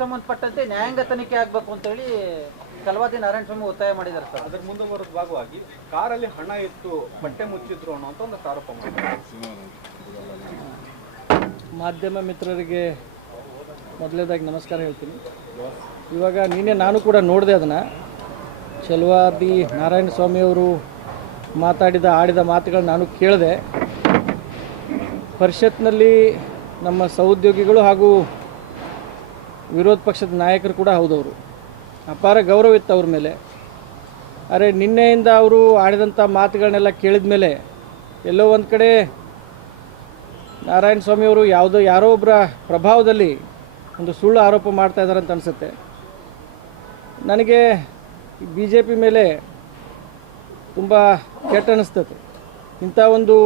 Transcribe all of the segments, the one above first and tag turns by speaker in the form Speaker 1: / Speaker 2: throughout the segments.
Speaker 1: ಸಂಬಂಧಪಟ್ಟಂತೆ ನ್ಯಾಯಾಂಗ ತನಿಖೆ ಆಗಬೇಕು ಅಂತ ಹೇಳಿ ಕಲವಾದಿ ನಾರಾಯಣ ಸ್ವಾಮಿ ಒತ್ತಾಯ ಮಾಡಿದ್ದಾರೆ ಸರ್
Speaker 2: ಅದಕ್ಕೆ ಮುಂದುವರೆದ ಭಾಗವಾಗಿ ಕಾರಲ್ಲಿ ಹಣ ಇತ್ತು ಬಟ್ಟೆ ಮುಚ್ಚಿದ್ರು ಅನ್ನೋ ಒಂದು ಆರೋಪ ಮಾಧ್ಯಮ ಮಿತ್ರರಿಗೆ ಮೊದಲೇದಾಗಿ ನಮಸ್ಕಾರ ಹೇಳ್ತೀನಿ ಇವಾಗ ನೀನೆ ನಾನು ಕೂಡ ನೋಡಿದೆ ಅದನ್ನು ಚಲುವಾದಿ ನಾರಾಯಣ ಅವರು ಮಾತಾಡಿದ ಆಡಿದ ಮಾತುಗಳನ್ನ ನಾನು ಕೇಳಿದೆ ಪರಿಷತ್ನಲ್ಲಿ ನಮ್ಮ ಸಹೋದ್ಯೋಗಿಗಳು ಹಾಗೂ ವಿರೋಧ ಪಕ್ಷದ ನಾಯಕರು ಕೂಡ ಹೌದವರು ಅಪಾರ ಗೌರವ ಇತ್ತು ಅವ್ರ ಮೇಲೆ ಅರೆ ನಿನ್ನೆಯಿಂದ ಅವರು ಆಡಿದಂಥ ಮಾತುಗಳನ್ನೆಲ್ಲ ಕೇಳಿದ ಮೇಲೆ ಎಲ್ಲೋ ಒಂದು ಕಡೆ ನಾರಾಯಣ ಸ್ವಾಮಿಯವರು ಯಾವುದೋ ಯಾರೋ ಒಬ್ಬರ ಪ್ರಭಾವದಲ್ಲಿ ಒಂದು ಸುಳ್ಳು ಆರೋಪ ಮಾಡ್ತಾ ಇದ್ದಾರೆ ಅಂತ ಅನಿಸುತ್ತೆ ನನಗೆ ಬಿ ಜೆ ಪಿ ಮೇಲೆ ತುಂಬ ಕೆಟ್ಟ ಅನ್ನಿಸ್ತದೆ ಇಂಥ ಒಂದು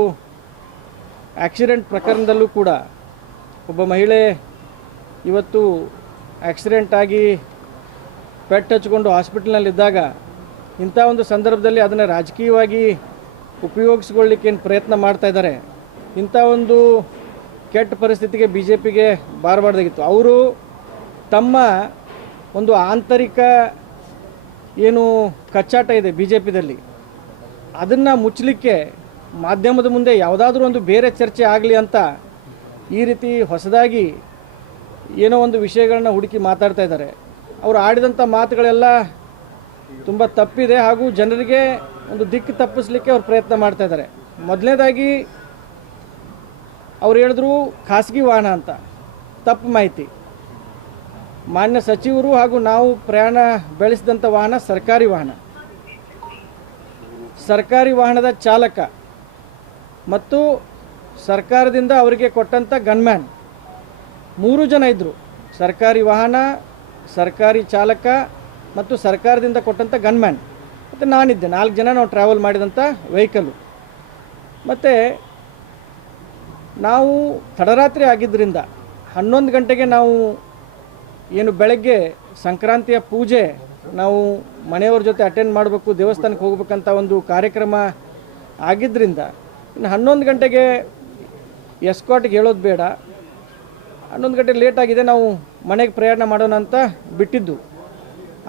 Speaker 2: ಆಕ್ಸಿಡೆಂಟ್ ಪ್ರಕರಣದಲ್ಲೂ ಕೂಡ ಒಬ್ಬ ಮಹಿಳೆ ಇವತ್ತು ಆಕ್ಸಿಡೆಂಟ್ ಆಗಿ ಪೆಟ್ಟು ಹಚ್ಕೊಂಡು ಹಾಸ್ಪಿಟ್ಲ್ನಲ್ಲಿದ್ದಾಗ ಇಂಥ ಒಂದು ಸಂದರ್ಭದಲ್ಲಿ ಅದನ್ನು ರಾಜಕೀಯವಾಗಿ ಉಪಯೋಗಿಸ್ಕೊಳ್ಳಿಕ್ಕೇನು ಪ್ರಯತ್ನ ಮಾಡ್ತಾ ಇದ್ದಾರೆ ಇಂಥ ಒಂದು ಕೆಟ್ಟ ಪರಿಸ್ಥಿತಿಗೆ ಬಿ ಜೆ ಪಿಗೆ ಬಾರಬಾರ್ದಾಗಿತ್ತು ಅವರು ತಮ್ಮ ಒಂದು ಆಂತರಿಕ ಏನು ಕಚ್ಚಾಟ ಇದೆ ಬಿ ಜೆ ಪಿದಲ್ಲಿ ಅದನ್ನು ಮುಚ್ಚಲಿಕ್ಕೆ ಮಾಧ್ಯಮದ ಮುಂದೆ ಯಾವುದಾದ್ರೂ ಒಂದು ಬೇರೆ ಚರ್ಚೆ ಆಗಲಿ ಅಂತ ಈ ರೀತಿ ಹೊಸದಾಗಿ ಏನೋ ಒಂದು ವಿಷಯಗಳನ್ನ ಹುಡುಕಿ ಮಾತಾಡ್ತಾ ಇದ್ದಾರೆ ಅವರು ಆಡಿದಂಥ ಮಾತುಗಳೆಲ್ಲ ತುಂಬ ತಪ್ಪಿದೆ ಹಾಗೂ ಜನರಿಗೆ ಒಂದು ದಿಕ್ಕು ತಪ್ಪಿಸ್ಲಿಕ್ಕೆ ಅವ್ರು ಪ್ರಯತ್ನ ಮಾಡ್ತಾ ಇದ್ದಾರೆ ಮೊದಲನೇದಾಗಿ ಅವ್ರು ಹೇಳಿದ್ರು ಖಾಸಗಿ ವಾಹನ ಅಂತ ತಪ್ಪು ಮಾಹಿತಿ ಮಾನ್ಯ ಸಚಿವರು ಹಾಗೂ ನಾವು ಪ್ರಯಾಣ ಬೆಳೆಸಿದಂಥ ವಾಹನ ಸರ್ಕಾರಿ ವಾಹನ ಸರ್ಕಾರಿ ವಾಹನದ ಚಾಲಕ ಮತ್ತು ಸರ್ಕಾರದಿಂದ ಅವರಿಗೆ ಕೊಟ್ಟಂಥ ಗನ್ಮ್ಯಾನ್ ಮೂರು ಜನ ಇದ್ದರು ಸರ್ಕಾರಿ ವಾಹನ ಸರ್ಕಾರಿ ಚಾಲಕ ಮತ್ತು ಸರ್ಕಾರದಿಂದ ಕೊಟ್ಟಂಥ ಗನ್ಮ್ಯಾನ್ ಮತ್ತು ನಾನಿದ್ದೆ ನಾಲ್ಕು ಜನ ನಾವು ಟ್ರಾವೆಲ್ ಮಾಡಿದಂಥ ವೆಹಿಕಲ್ಲು ಮತ್ತು ನಾವು ತಡರಾತ್ರಿ ಆಗಿದ್ದರಿಂದ ಹನ್ನೊಂದು ಗಂಟೆಗೆ ನಾವು ಏನು ಬೆಳಗ್ಗೆ ಸಂಕ್ರಾಂತಿಯ ಪೂಜೆ ನಾವು ಮನೆಯವ್ರ ಜೊತೆ ಅಟೆಂಡ್ ಮಾಡಬೇಕು ದೇವಸ್ಥಾನಕ್ಕೆ ಹೋಗ್ಬೇಕಂತ ಒಂದು ಕಾರ್ಯಕ್ರಮ ಆಗಿದ್ದರಿಂದ ಇನ್ನು ಹನ್ನೊಂದು ಗಂಟೆಗೆ ಎಸ್ಕಾಟ್ಗೆ ಹೇಳೋದು ಬೇಡ ಹನ್ನೊಂದು ಗಂಟೆ ಲೇಟ್ ಆಗಿದೆ ನಾವು ಮನೆಗೆ ಪ್ರಯಾಣ ಮಾಡೋಣ ಅಂತ ಬಿಟ್ಟಿದ್ದು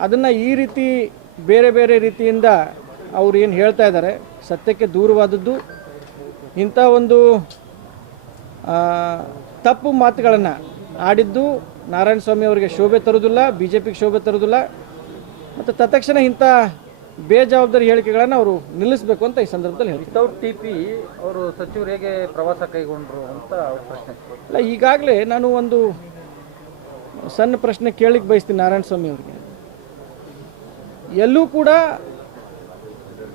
Speaker 2: ಅದನ್ನು ಈ ರೀತಿ ಬೇರೆ ಬೇರೆ ರೀತಿಯಿಂದ ಅವರು ಏನು ಹೇಳ್ತಾ ಇದ್ದಾರೆ ಸತ್ಯಕ್ಕೆ ದೂರವಾದದ್ದು ಇಂಥ ಒಂದು ತಪ್ಪು ಮಾತುಗಳನ್ನು ಆಡಿದ್ದು ನಾರಾಯಣ ಸ್ವಾಮಿ ಅವರಿಗೆ ಶೋಭೆ ತರುವುದಿಲ್ಲ ಬಿ ಜೆ ಪಿಗೆ ಶೋಭೆ ತರುವುದಿಲ್ಲ ಮತ್ತು ತತ್ಕ್ಷಣ ಇಂಥ ಬೇಜವಾಬ್ದಾರಿ ಹೇಳಿಕೆಗಳನ್ನು ಅವರು ನಿಲ್ಲಿಸಬೇಕು ಅಂತ ಈ ಸಂದರ್ಭದಲ್ಲಿ ಹೇಳ್ತಾರೆ
Speaker 1: ಟಿ ಪಿ ಅವರು ಸಚಿವರು ಹೇಗೆ ಪ್ರವಾಸ ಕೈಗೊಂಡ್ರು ಅಂತ ಪ್ರಶ್ನೆ ಇಲ್ಲ ಈಗಾಗಲೇ ನಾನು ಒಂದು ಸಣ್ಣ ಪ್ರಶ್ನೆ ಕೇಳಲಿಕ್ಕೆ ಬಯಸ್ತೀನಿ ನಾರಾಯಣ ಸ್ವಾಮಿ ಅವರಿಗೆ ಎಲ್ಲೂ ಕೂಡ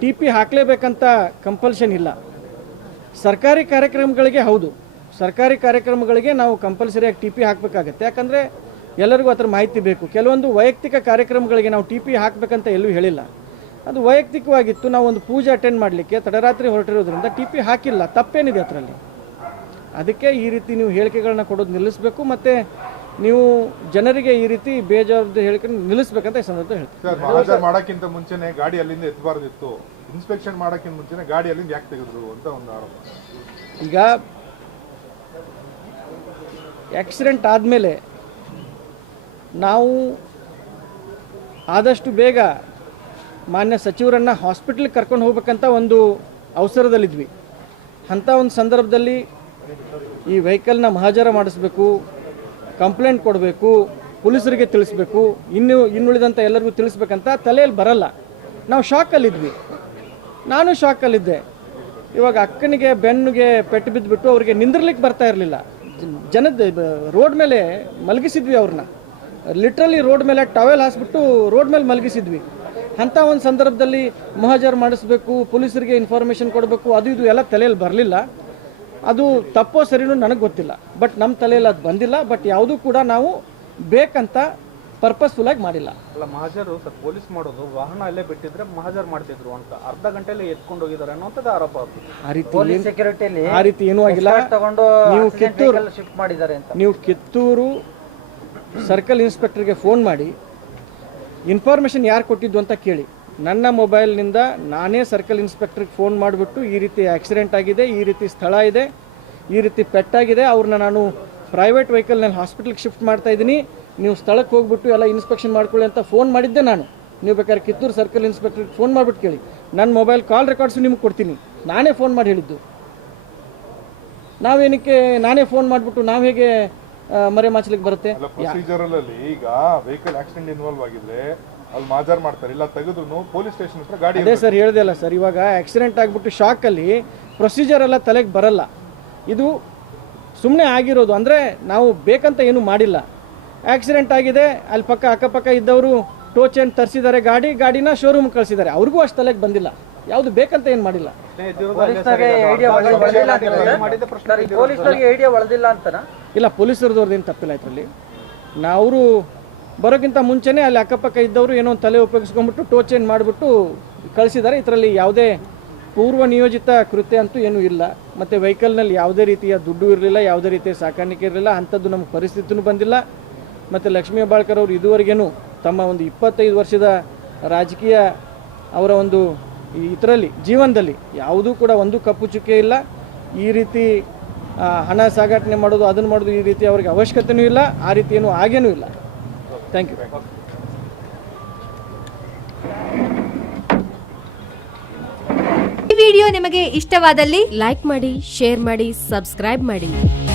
Speaker 1: ಟಿ ಪಿ ಹಾಕಲೇಬೇಕಂತ ಕಂಪಲ್ಷನ್ ಇಲ್ಲ ಸರ್ಕಾರಿ ಕಾರ್ಯಕ್ರಮಗಳಿಗೆ ಹೌದು ಸರ್ಕಾರಿ ಕಾರ್ಯಕ್ರಮಗಳಿಗೆ ನಾವು ಕಂಪಲ್ಸರಿಯಾಗಿ ಟಿ ಪಿ ಹಾಕಬೇಕಾಗತ್ತೆ ಯಾಕಂದರೆ ಎಲ್ಲರಿಗೂ ಅದರ ಮಾಹಿತಿ ಬೇಕು ಕೆಲವೊಂದು ವೈಯಕ್ತಿಕ ಕಾರ್ಯಕ್ರಮಗಳಿಗೆ ನಾವು ಟಿ ಪಿ ಹಾಕಬೇಕಂತ ಎಲ್ಲೂ ಹೇಳಿಲ್ಲ ಅದು ವೈಯಕ್ತಿಕವಾಗಿತ್ತು ನಾವು ಒಂದು ಪೂಜೆ ಅಟೆಂಡ್ ಮಾಡಲಿಕ್ಕೆ ತಡರಾತ್ರಿ ಹೊರಟಿರೋದ್ರಿಂದ ಟಿ ಪಿ ಹಾಕಿಲ್ಲ ತಪ್ಪೇನಿದೆ ಅದರಲ್ಲಿ ಅದಕ್ಕೆ ಈ ರೀತಿ ನೀವು ಹೇಳಿಕೆಗಳನ್ನ ಕೊಡೋದು ನಿಲ್ಲಿಸಬೇಕು ಮತ್ತು ನೀವು ಜನರಿಗೆ ಈ ರೀತಿ ಬೇಜವಾಬ್ದಾರಿ ಹೇಳಿಕೆ ನಿಲ್ಲಿಸಬೇಕಂತ ಈ ಸಂದರ್ಭ
Speaker 3: ಹೇಳ್ತೀನಿ ಮಾಡೋಕ್ಕಿಂತ ಮುಂಚೆನೇ ಗಾಡಿ ಅಲ್ಲಿಂದ ಎತ್ತಬಾರ್ದಿತ್ತು ಇನ್ಸ್ಪೆಕ್ಷನ್ ಮಾಡೋಕ್ಕಿಂತ ಮುಂಚೆನೇ ಗಾಡಿ ಅಲ್ಲಿಂದ ಯಾಕೆ ತೆಗೆದ್ರು ಅಂತ ಒಂದು ಆರೋಪ ಈಗ ಆಕ್ಸಿಡೆಂಟ್ ಆದಮೇಲೆ ನಾವು ಆದಷ್ಟು ಬೇಗ ಮಾನ್ಯ ಸಚಿವರನ್ನು ಹಾಸ್ಪಿಟ್ಲಿಗೆ ಕರ್ಕೊಂಡು ಹೋಗ್ಬೇಕಂತ ಒಂದು ಅವಸರದಲ್ಲಿದ್ವಿ ಅಂಥ ಒಂದು ಸಂದರ್ಭದಲ್ಲಿ ಈ ವೆಹಿಕಲ್ನ ಮಹಾಜರ ಮಾಡಿಸ್ಬೇಕು ಕಂಪ್ಲೇಂಟ್ ಕೊಡಬೇಕು ಪೊಲೀಸರಿಗೆ ತಿಳಿಸ್ಬೇಕು ಇನ್ನು ಇನ್ನುಳಿದಂಥ ಎಲ್ಲರಿಗೂ ತಿಳಿಸ್ಬೇಕಂತ ತಲೆಯಲ್ಲಿ ಬರಲ್ಲ ನಾವು ಶಾಕಲ್ಲಿದ್ವಿ ನಾನು ಶಾಕಲ್ಲಿದ್ದೆ ಇವಾಗ ಅಕ್ಕನಿಗೆ ಬೆನ್ನಿಗೆ ಪೆಟ್ಟು ಬಿದ್ದುಬಿಟ್ಟು ಅವರಿಗೆ ನಿಂದಿರ್ಲಿಕ್ಕೆ ಬರ್ತಾ ಇರಲಿಲ್ಲ ಜನದ ರೋಡ್ ಮೇಲೆ ಮಲಗಿಸಿದ್ವಿ ಅವ್ರನ್ನ ಲಿಟ್ರಲಿ ರೋಡ್ ಮೇಲೆ ಟವೆಲ್ ಹಾಸ್ಬಿಟ್ಟು ರೋಡ್ ಮೇಲೆ ಮಲಗಿಸಿದ್ವಿ ಅಂಥ ಒಂದು ಸಂದರ್ಭದಲ್ಲಿ ಮಹಜರ್ ಮಾಡಿಸ್ಬೇಕು ಪೊಲೀಸರಿಗೆ ಇನ್ಫಾರ್ಮೇಷನ್ ಕೊಡಬೇಕು ಅದು ಇದು ಎಲ್ಲ ತಲೆಯಲ್ಲಿ ಬರಲಿಲ್ಲ ಅದು ತಪ್ಪೋ ಸರಿನೂ ನನಗೆ ಗೊತ್ತಿಲ್ಲ ಬಟ್ ನಮ್ಮ ತಲೆಯಲ್ಲಿ ಅದು ಬಂದಿಲ್ಲ ಬಟ್ ಯಾವುದೂ ಕೂಡ ನಾವು ಬೇಕಂತ ಪರ್ಪಸ್ಫುಲ್ ಆಗಿ ಮಾಡಿಲ್ಲ
Speaker 1: ಅಲ್ಲ ಮಹಾಜರು ಸರ್ ಪೊಲೀಸ್ ಮಾಡೋದು ವಾಹನ ಅಲ್ಲೇ ಬಿಟ್ಟಿದ್ರೆ ಮಹಾಜರ್ ಮಾಡ್ತಿದ್ರು ಅಂತ ಅರ್ಧ ಗಂಟೆಯಲ್ಲಿ ಎತ್ಕೊಂಡು ಹೋಗಿದ್ದಾರೆ ಅನ್ನೋದು ಆರೋಪ ಆ ರೀತಿ ಸೆಕ್ಯೂರಿಟಿಯಲ್ಲಿ ಆ ರೀತಿ ಏನೂ ಆಗಿಲ್ಲ ತಗೊಂಡು ನೀವು ಕಿತ್ತೂರು ಶಿಫ್ಟ್ ಮಾಡಿದ್ದಾರೆ ಅಂತ ನೀವು ಕಿತ್ತೂರು ಸರ್ಕಲ್ ಇನ್ಸ್ಪೆಕ್ಟರ್ಗೆ ಫೋನ್ ಮಾಡಿ ಇನ್ಫಾರ್ಮೇಷನ್ ಯಾರು ಕೊಟ್ಟಿದ್ದು ಅಂತ ಕೇಳಿ ನನ್ನ ಮೊಬೈಲ್ನಿಂದ ನಾನೇ ಸರ್ಕಲ್ ಇನ್ಸ್ಪೆಕ್ಟ್ರಿಗೆ ಫೋನ್ ಮಾಡಿಬಿಟ್ಟು ಈ ರೀತಿ ಆಕ್ಸಿಡೆಂಟ್ ಆಗಿದೆ ಈ ರೀತಿ ಸ್ಥಳ ಇದೆ ಈ ರೀತಿ ಪೆಟ್ಟಾಗಿದೆ ಅವ್ರನ್ನ ನಾನು ಪ್ರೈವೇಟ್ ವೆಹಿಕಲ್ನಲ್ಲಿ ಹಾಸ್ಪಿಟ್ಲಿಗೆ ಶಿಫ್ಟ್ ಮಾಡ್ತಾ ಇದ್ದೀನಿ ನೀವು ಸ್ಥಳಕ್ಕೆ ಹೋಗ್ಬಿಟ್ಟು ಎಲ್ಲ ಇನ್ಸ್ಪೆಕ್ಷನ್ ಮಾಡ್ಕೊಳ್ಳಿ ಅಂತ ಫೋನ್ ಮಾಡಿದ್ದೆ ನಾನು ನೀವು ಬೇಕಾದ್ರೆ ಕಿತ್ತೂರು ಸರ್ಕಲ್ ಇನ್ಸ್ಪೆಕ್ಟ್ರಿಗೆ ಫೋನ್ ಮಾಡಿಬಿಟ್ಟು ಕೇಳಿ ನನ್ನ ಮೊಬೈಲ್ ಕಾಲ್ ರೆಕಾರ್ಡ್ಸು ನಿಮ್ಗೆ ಕೊಡ್ತೀನಿ ನಾನೇ ಫೋನ್ ಮಾಡಿ ಹೇಳಿದ್ದು ನಾವೇನಕ್ಕೆ ನಾನೇ ಫೋನ್ ಮಾಡಿಬಿಟ್ಟು ನಾವು ಹೇಗೆ ಮರೆ ಮಾಚಲಿಕ್ಕೆ ಬರುತ್ತೆ
Speaker 3: ಈಗ ವೆಹಿಕಲ್ ಆಕ್ಸಿಡೆಂಟ್ ಇನ್ವಾಲ್ವ್ ಆಗಿದ್ರೆ ಅಲ್ಲಿ ಮಾಜಾರ್ ಮಾಡ್ತಾರೆ ಇಲ್ಲ ತೆಗೆದ್ರು ಪೊಲೀಸ್ ಸ್ಟೇಷನ್ ಹತ್ರ ಗಾಡಿ ಅದೇ
Speaker 1: ಸರ್ ಅಲ್ಲ ಸರ್ ಇವಾಗ ಆಕ್ಸಿಡೆಂಟ್ ಆಗಿಬಿಟ್ಟು ಶಾಕ್ ಅಲ್ಲಿ ಪ್ರೊಸೀಜರ್ ಎಲ್ಲ ತಲೆಗೆ ಬರಲ್ಲ ಇದು ಸುಮ್ಮನೆ ಆಗಿರೋದು ಅಂದ್ರೆ ನಾವು ಬೇಕಂತ ಏನೂ ಮಾಡಿಲ್ಲ ಆಕ್ಸಿಡೆಂಟ್ ಆಗಿದೆ ಅಲ್ಲಿ ಪಕ್ಕ ಅಕ್ಕಪಕ್ಕ ಇದ್ದವರು ಟೋಚನ್ ತರಿಸಿದ್ದಾರೆ ಗಾಡಿ ಗಾಡಿನ ಶೋರೂಮ್ ಕಳಿಸಿದ್ದಾರೆ ಅವ್ರಿಗೂ ಅಷ್ಟು ತಲೆಗೆ ಬಂದಿಲ್ಲ ಯಾವುದು ಬೇಕಂತ ಏನು ಮಾಡಿಲ್ಲ ಐಡಿಯಾ ಅಂತನಾ ಇಲ್ಲ ಪೊಲೀಸರದವ್ರದ್ದು ಏನು ತಪ್ಪಿಲ್ಲ ಇದರಲ್ಲಿ ಅವರು ಬರೋಕ್ಕಿಂತ ಮುಂಚೆನೇ ಅಲ್ಲಿ ಅಕ್ಕಪಕ್ಕ ಇದ್ದವರು ಏನೋ ಒಂದು ತಲೆ ಉಪಯೋಗಿಸ್ಕೊಂಡ್ಬಿಟ್ಟು ಟೋಚ್ ಏನು ಮಾಡಿಬಿಟ್ಟು ಕಳಿಸಿದ್ದಾರೆ ಇದರಲ್ಲಿ ಯಾವುದೇ ಪೂರ್ವ ನಿಯೋಜಿತ ಕೃತ್ಯ ಅಂತೂ ಏನೂ ಇಲ್ಲ ಮತ್ತು ವೆಹಿಕಲ್ನಲ್ಲಿ ಯಾವುದೇ ರೀತಿಯ ದುಡ್ಡು ಇರಲಿಲ್ಲ ಯಾವುದೇ ರೀತಿಯ ಸಾಕಾಣಿಕೆ ಇರಲಿಲ್ಲ ಅಂಥದ್ದು ನಮ್ಮ ಪರಿಸ್ಥಿತಿನೂ ಬಂದಿಲ್ಲ ಮತ್ತು ಲಕ್ಷ್ಮೀ ಹೆಬ್ಬಾಳ್ಕರ್ ಅವರು ಇದುವರೆಗೇನು ತಮ್ಮ ಒಂದು ಇಪ್ಪತ್ತೈದು ವರ್ಷದ ರಾಜಕೀಯ ಅವರ ಒಂದು ಇದರಲ್ಲಿ ಜೀವನದಲ್ಲಿ ಯಾವುದೂ ಕೂಡ ಒಂದು ಕಪ್ಪು ಚುಕ್ಕೆ ಇಲ್ಲ ಈ ರೀತಿ ಹಣ ಸಾಗಾಟನೆ ಮಾಡೋದು ಅದನ್ನು ಮಾಡೋದು ಈ ರೀತಿ ಅವ್ರಿಗೆ ಅವಶ್ಯಕತೆಯೂ ಇಲ್ಲ ಆ ರೀತಿ ಏನು ಆಗೇನೂ ಇಲ್ಲ ಥ್ಯಾಂಕ್ ಯು
Speaker 4: ಈ ವಿಡಿಯೋ ನಿಮಗೆ ಇಷ್ಟವಾದಲ್ಲಿ ಲೈಕ್ ಮಾಡಿ ಶೇರ್ ಮಾಡಿ ಸಬ್ಸ್ಕ್ರೈಬ್ ಮಾಡಿ